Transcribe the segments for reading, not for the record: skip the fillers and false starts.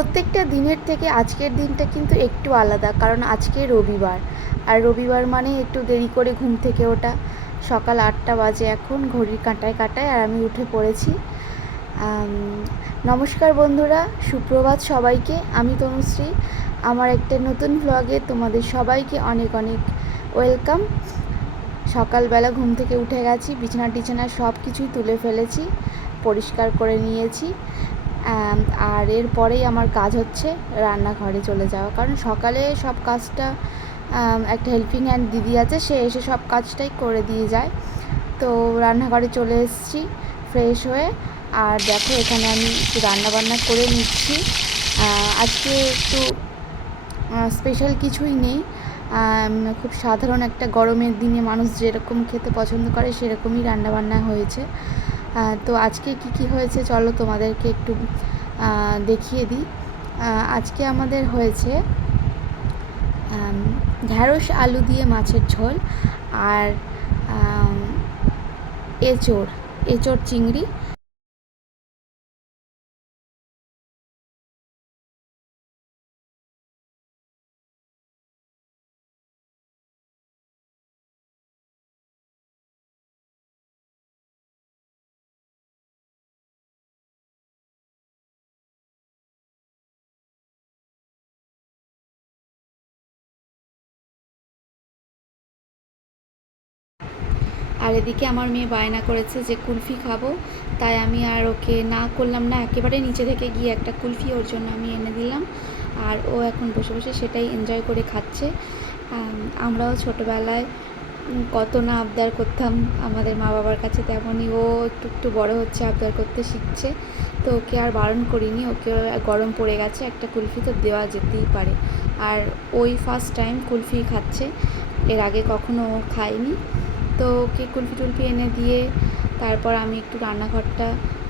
প্রত্যেকটা দিনের থেকে আজকের দিনটা কিন্তু একটু আলাদা, কারণ আজকে রবিবার। আর রবিবার মানে একটু দেরি করে ঘুম থেকে ওঠা। সকাল 8টা বাজে এখন, ঘড়ির কাঁটায় কাঁটায়, আর আমি উঠে পড়েছি। নমস্কার বন্ধুরা, সুপ্রভাত সবাইকে। আমি তনুশ্রী। আমার একটা নতুন ভ্লগে তোমাদের সবাইকে অনেক অনেক ওয়েলকাম। সকালবেলা ঘুম থেকে উঠে গেছি, বিছানা টিছানা সব কিছুই তুলে ফেলেছি, পরিষ্কার করে নিয়েছি। আর এরপরেই আমার কাজ হচ্ছে রান্নাঘরে চলে যাওয়া, কারণ সকালে সব কাজটা একটা হেল্পিং হ্যান্ড দিদি আছে, সে এসে সব কাজটাই করে দিয়ে যায়। তো রান্নাঘরে চলে এসেছি ফ্রেশ হয়ে। আর দেখো, এখানে আমি একটু রান্নাবান্না করে নিচ্ছি। আজকে একটু স্পেশাল কিছুই নেই, খুব সাধারণ একটা গরমের দিনে মানুষ যেরকম খেতে পছন্দ করে সেরকমই রান্নাবান্না হয়েছে। তো আজকে কি হয়েছে চলো তোমাদেরকে একটু দেখিয়ে দিই। আজকে আমাদের হয়েছে ঢ্যাঁড়স আলু দিয়ে মাছের ঝোল, আর এঁচোড় চিংড়ি। আর এদিকে আমার মেয়ে বায়না করেছে যে কুলফি খাবো, তাই আমি আর ওকে না করলাম না, একেবারে নিচে থেকে গিয়ে একটা কুলফি ওর জন্য আমি এনে দিলাম। আর ও এখন বসে বসে সেটাই এনজয় করে খাচ্ছে। আমরাও ছোটোবেলায় কত না আবদার করতাম আমাদের মা বাবার কাছে, তেমনই ও একটু একটু বড়ো হচ্ছে, আবদার করতে শিখছে। তো ওকে আর বারণ করিনি, ওকে গরম পড়ে গেছে, একটা কুলফি তো দেওয়া যেতেই পারে। আর ওই ফার্স্ট টাইম কুলফি খাচ্ছে, এর আগে কখনো ও খায়নি। তো ওকে কুলফি টুলফি এনে দিয়ে তারপর আমি একটু রান্নাঘরটা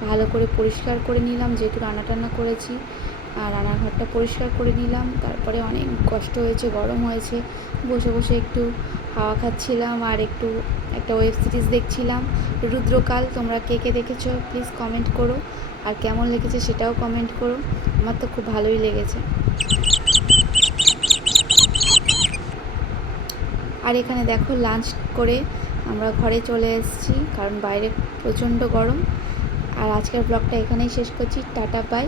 ভালো করে পরিষ্কার করে নিলাম, যেহেতু রান্না টান্না করেছি। আর রান্নাঘরটা পরিষ্কার করে নিলাম, তারপরে অনেক কষ্ট হয়েছে, গরম হয়েছে, বসে বসে একটু হাওয়া খাচ্ছিলাম আর একটু একটা ওয়েব সিরিজ দেখছিলাম, রুদ্রকাল। তোমরা কে কে দেখেছো প্লিজ কমেন্ট করো, আর কেমন লেগেছে সেটাও কমেন্ট করো। আমার তো খুব ভালোই লেগেছে। আর এখানে দেখো, লাঞ্চ করে আমরা ঘরে চলে এসেছি, কারণ বাইরে প্রচণ্ড গরম। আর আজকের ব্লগটা এখানেই শেষ করছি। টাটা বাই,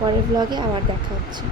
পরের ব্লগে আবার দেখা হচ্ছে।